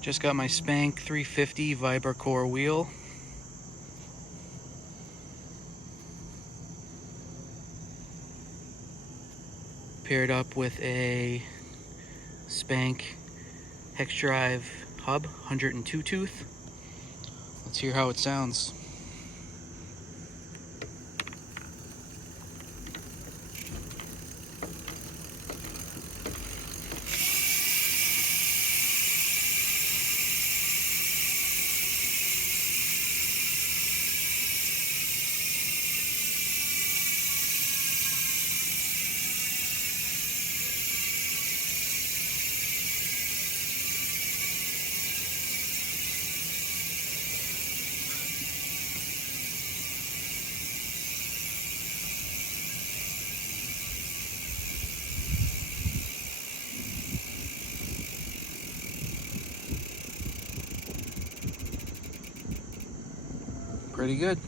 Just got my Spank 350 Vibra-Core wheel. Paired up with a Spank Hex Drive hub, 102 tooth. Let's hear how it sounds. Pretty good.